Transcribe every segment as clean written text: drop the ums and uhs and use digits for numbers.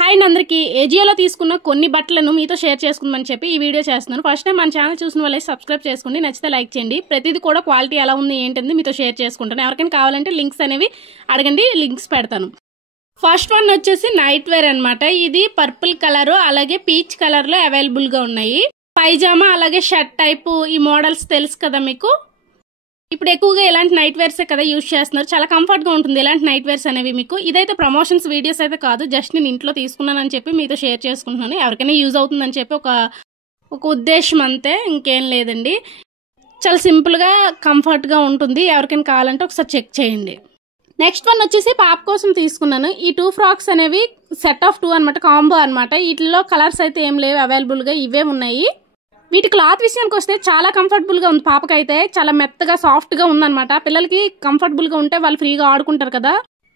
Hi అందరికీ ఏజియోలో తీసుకున్న కొన్ని బట్టలను మీతో షేర్ చేసుకుందామని చెప్పి ఈ వీడియో చేస్తున్నాను. ఫస్ట్ టైం మన ఛానల్ చూసిన వాళ్ళే సబ్స్క్రైబ్ చేసుకోండి, నచ్చితే లైక్ చేయండి. ప్రతిదీ కూడా క్వాలిటీ ఎలా ఉంది ఏంటంటే మీతో షేర్ చేసుకుంటాను. ఎవరికైనా కావాలంటే లింక్స్ అనేవి అడగండి, లింక్స్ పెడతాను. ఫస్ట్ వన్ వచ్చేసి నైట్ వేర్ అనమాట. ఇది పర్పుల్ కలర్ అలాగే పీచ్ కలర్ లో అవైలబుల్ గా ఉన్నాయి. పైజామా అలాగే షర్ట్ టైపు ఈ మోడల్స్ తెలుసు కదా మీకు. ఇప్పుడు ఎక్కువగా ఇలాంటి నైట్ వేర్సే కదా యూజ్ చేస్తున్నారు. చాలా కంఫర్ట్ గా ఉంటుంది ఇలాంటి నైట్ వేర్స్ అనేవి మీకు. ఇదైతే ప్రమోషన్స్ వీడియోస్ అయితే కాదు, జస్ట్ నేను ఇంట్లో తీసుకున్నానని చెప్పి మీతో షేర్ చేసుకుంటున్నాను. ఎవరికైనా యూజ్ అవుతుందని చెప్పి ఒక ఉద్దేశం అంతే, ఇంకేం లేదండి. చాలా సింపుల్ గా కంఫర్ట్ గా ఉంటుంది. ఎవరికైనా కావాలంటే ఒకసారి చెక్ చేయండి. నెక్స్ట్ వన్ వచ్చేసి పాప కోసం తీసుకున్నాను. ఈ 2 ఫ్రాక్స్ అనేవి సెట్ ఆఫ్ 2 అనమాట, కాంబో అనమాట. వీటిలో కలర్స్ అయితే ఏం లేవు, అవైలబుల్ గా ఇవే ఉన్నాయి. వీటి క్లాత్ విషయానికి వస్తే చాలా కంఫర్టబుల్ గా ఉంది. పాపకైతే చాలా మెత్తగా సాఫ్ట్ గా ఉందన్నమాట. పిల్లలకి కంఫర్టబుల్ గా ఉంటే వాళ్ళు ఫ్రీగా ఆడుకుంటారు కదా.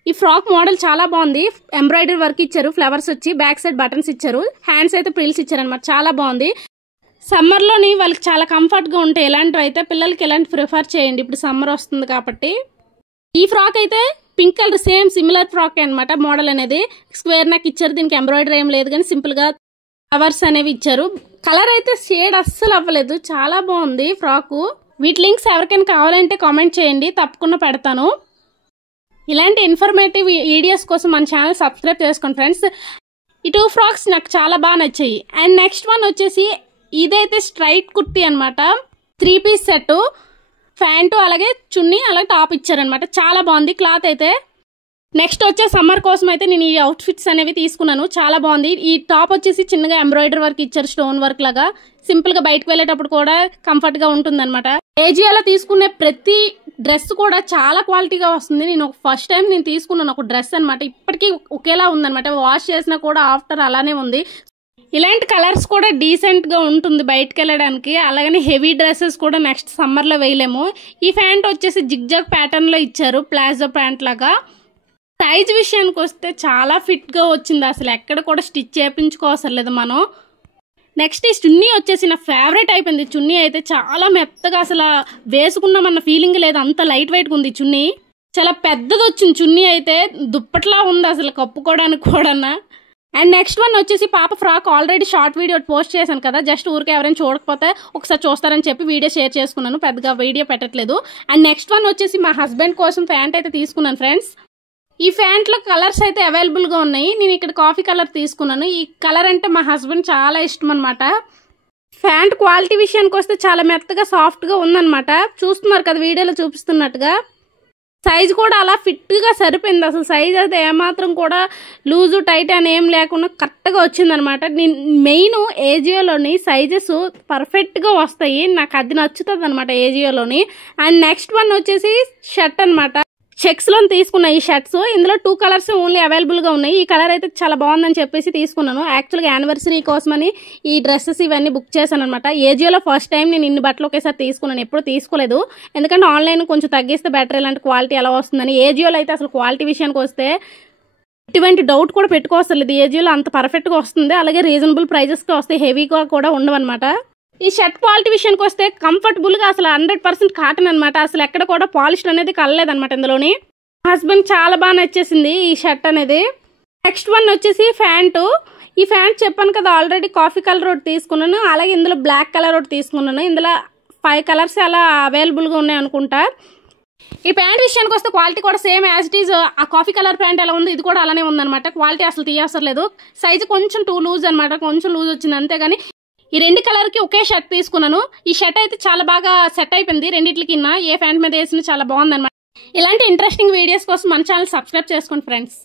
ఈ ఫ్రాక్ మోడల్ చాలా బాగుంది. ఎంబ్రాయిడరీ వర్క్ ఇచ్చారు, ఫ్లవర్స్ వచ్చి బ్యాక్ సైడ్ బటన్స్ ఇచ్చారు, హ్యాండ్స్ అయితే ప్రిల్స్ ఇచ్చారు అనమాట. చాలా బాగుంది. సమ్మర్ లోని వాళ్ళకి చాలా కంఫర్ట్ గా ఉంటాయి ఇలాంటివి అయితే. పిల్లలకి ఇలాంటి ప్రిఫర్ చేయండి, ఇప్పుడు సమ్మర్ వస్తుంది కాబట్టి. ఈ ఫ్రాక్ అయితే pink colour same similar frock అనమాట. మోడల్ అనేది స్క్వేర్ నెక్ ఇచ్చారు, దీనికి ఎంబ్రాయిడరీ ఏం లేదు కానీ సింపుల్ గా ఫ్లవర్స్ అనేవి ఇచ్చారు. కలర్ అయితే షేడ్ అస్సలు అవ్వలేదు, చాలా బాగుంది ఫ్రాకు. వీటి లింక్స్ ఎవరికైనా కావాలంటే కామెంట్ చేయండి, తప్పకుండా పెడతాను. ఇలాంటి ఇన్ఫర్మేటివ్ వీడియోస్ కోసం మన ఛానల్ సబ్స్క్రైబ్ చేసుకోండి ఫ్రెండ్స్. ఈ 2 ఫ్రాక్స్ నాకు చాలా బాగా నచ్చాయి. అండ్ నెక్స్ట్ వన్ వచ్చేసి ఇదైతే స్ట్రైట్ కుర్తీ అనమాట. 3 పీస్ సెట్, ప్యాంటు అలాగే చున్నీ అలాగే టాప్ ఇచ్చారనమాట. చాలా బాగుంది క్లాత్ అయితే. నెక్స్ట్ వచ్చే సమ్మర్ కోసం అయితే నేను ఈ అవుట్ ఫిట్స్ అనేవి తీసుకున్నాను. చాలా బాగుంది. ఈ టాప్ వచ్చేసి చిన్నగా ఎంబ్రాయిడరీ వర్క్ ఇచ్చారు, స్టోన్ వర్క్ లాగా. సింపుల్ గా బయటకు వెళ్ళేటప్పుడు కూడా కంఫర్ట్ గా ఉంటుంది అనమాట. ఏజియోలో తీసుకునే ప్రతి డ్రెస్ కూడా చాలా క్వాలిటీగా వస్తుంది. నేను ఫస్ట్ టైం నేను తీసుకున్నాను ఒక డ్రెస్ అనమాట. ఇప్పటికీ ఒకేలా ఉందనమాట. వాష్ చేసినా కూడా ఆఫ్టర్ అలానే ఉంది. ఇలాంటి కలర్స్ కూడా డీసెంట్ గా ఉంటుంది బయటకు వెళ్ళడానికి. అలాగని హెవీ డ్రెస్సెస్ కూడా నెక్స్ట్ సమ్మర్ లో వేయలేము. ఈ ప్యాంట్ వచ్చేసి జిగ్జాగ్ ప్యాటర్న్ లో ఇచ్చారు, ప్లాజో ప్యాంట్ లాగా. సైజ్ విషయానికి వస్తే చాలా ఫిట్ గా వచ్చింది, అసలు ఎక్కడ కూడా స్టిచ్ చేయించుకోవసరం లేదు మనం. నెక్స్ట్ ఈ చున్నీ వచ్చేసి నా ఫేవరెట్ అయిపోయింది. చున్నీ అయితే చాలా మెత్తగా, అసలు వేసుకున్నామన్న ఫీలింగ్ లేదు, అంత లైట్ వెయిట్ ఉంది చున్నీ. చాలా పెద్దది వచ్చింది చున్నీ అయితే, దుప్పట్లా ఉంది అసలు కప్పుకోవడానికి కూడా. అండ్ నెక్స్ట్ వన్ వచ్చేసి పాప frock already short video post చేశాను కదా, జస్ట్ ఊరికే ఎవరైనా చూడకపోతే ఒకసారి చూస్తారని చెప్పి వీడియో షేర్ చేసుకున్నాను, పెద్దగా వీడియో పెట్టట్లేదు. అండ్ నెక్స్ట్ వన్ వచ్చేసి మా హస్బెండ్ కోసం ప్యాంట్ అయితే తీసుకున్నాను ఫ్రెండ్స్. ఈ ప్యాంట్ లో కలర్స్ అయితే అవైలబుల్ గా ఉన్నాయి. నేను ఇక్కడ కాఫీ కలర్ తీసుకున్నాను. ఈ కలర్ అంటే మా హస్బెండ్ చాలా ఇష్టం అనమాట. ప్యాంట్ క్వాలిటీ విషయానికి వస్తే చాలా మెత్తగా సాఫ్ట్ గా ఉందన్నమాట. చూస్తున్నారు కదా వీడియోలో చూపిస్తున్నట్టుగా. సైజ్ కూడా అలా ఫిట్ గా సరిపోయింది. అసలు సైజ్ అయితే ఏమాత్రం కూడా లూజు టైట్ అని ఏం లేకుండా కరెక్ట్ గా వచ్చిందనమాట. మెయిన్ ఏజియోలోని సైజెస్ పర్ఫెక్ట్ గా వస్తాయి, నాకు అది నచ్చుతుంది అనమాట ఏజియోలోని. అండ్ నెక్స్ట్ వన్ వచ్చేసి షర్ట్ అనమాట. చెక్స్ లో తీసుకున్న ఈ షర్ట్స్, ఇందులో 2 కలర్స్ ఓన్లీ అవైలబుల్ గా ఉన్నాయి. ఈ కలర్ అయితే చాలా బాగుందని చెప్పేసి తీసుకున్నాను. యాక్చువల్గా యానివర్సరీ కోసమని ఈ డ్రెస్సెస్ ఇవన్నీ బుక్ చేశాను అనమాట. ఏజియోలో ఫస్ట్ టైం నేను ఇన్ని బట్టలు ఒకేసారి తీసుకున్నాను, ఎప్పుడు తీసుకోలేదు. ఎందుకంటే ఆన్లైన్ కొంచెం తగ్గిస్తే బెటర్, ఇలాంటి క్వాలిటీ ఎలా వస్తుందని. ఏజియోలో అయితే అసలు క్వాలిటీ విషయానికి వస్తే ఎటువంటి డౌట్ కూడా పెట్టుకోవసరం లేదు, ఏజియోలో అంత పర్ఫెక్ట్ గా వస్తుంది. అలాగే రీజనబుల్ ప్రైజెస్ కి వస్తాయి, హెవీగా కూడా ఉండవన్నమాట. ఈ షర్ట్ క్వాలిటీ విషయానికి వస్తే కంఫర్టబుల్ గా అసలు 100% కాటన్ అనమాట. అసలు ఎక్కడ కూడా పాలిష్ అనేది కలలేదన్నమాట ఇందులోని. హస్బెండ్ చాలా బాగా నచ్చేసింది ఈ షర్ట్ అనేది. నెక్స్ట్ వన్ వచ్చేసి ప్యాంటు. ఈ ప్యాంట్ చెప్పాను కదా ఆల్రెడీ కాఫీ కలర్ ఒకటి తీసుకున్నాను, అలాగే ఇందులో బ్లాక్ కలర్ ఒకటి తీసుకున్నాను. ఇందులో 5 కలర్స్ అలా అవైలబుల్ గా ఉన్నాయి అనుకుంటా. ఈ ప్యాంట్ విషయానికి వస్తే క్వాలిటీ కూడా సేమ్ యాజ్ ఇట్ ఈజ్. ఆ కాఫీ కలర్ ప్యాంట్ ఎలా ఉంది ఇది కూడా అలానే ఉందన్నమాట. క్వాలిటీ అసలు తీయవసరం లేదు. సైజ్ కొంచెం 2 లూజ్ అనమాట, కొంచెం లూజ్ వచ్చింది అంతేగాని. ఈ 2 కలర్ కి ఒకే షర్ట్ తీసుకున్నాను. ఈ షర్ట్ అయితే చాలా బాగా సెట్ అయిపోయింది రెండిట్లకి. ఏ ప్యాంట్ మీద వేసినా చాలా బాగుంది అనమాట. ఇలాంటి ఇంట్రెస్టింగ్ వీడియోస్ కోసం మన ఛానల్ సబ్స్క్రైబ్ చేసుకోండి ఫ్రెండ్స్.